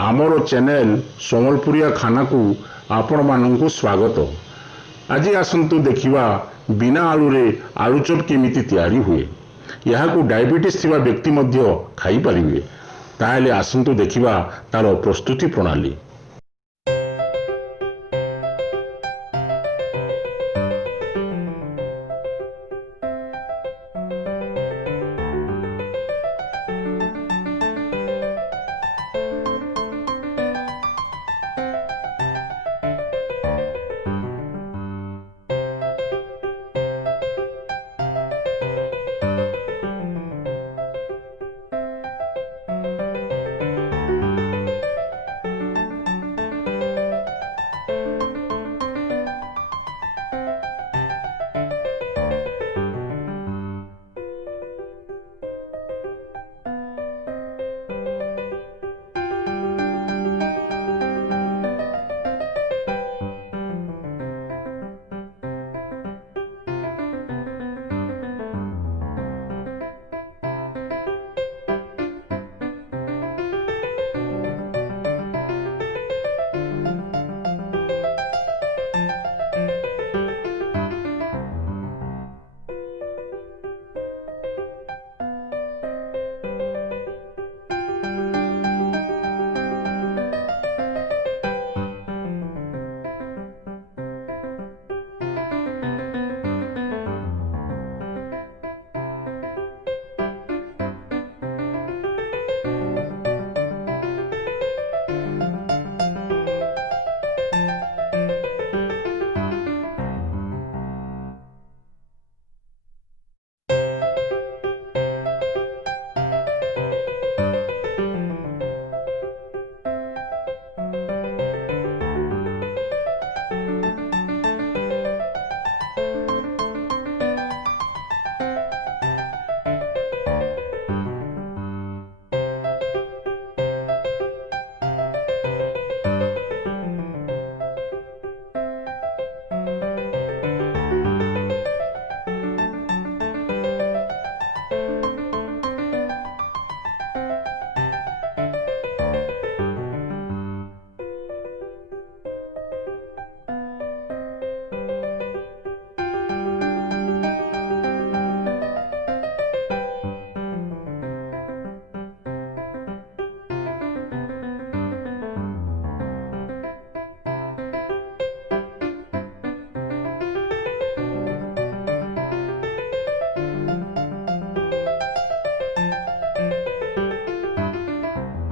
आमर चैनल सम्बलपुरिया खाना को आपण मानू स्वागत। आज आसतु देखिबा बिना आलू रे आलू चॉप केमिति तैयारी हुए। यह को डायबिटीज थिबा व्यक्ति मध्य खाई परिबे। ताहेले आसतु देखिबा तार प्रस्तुति प्रणाली।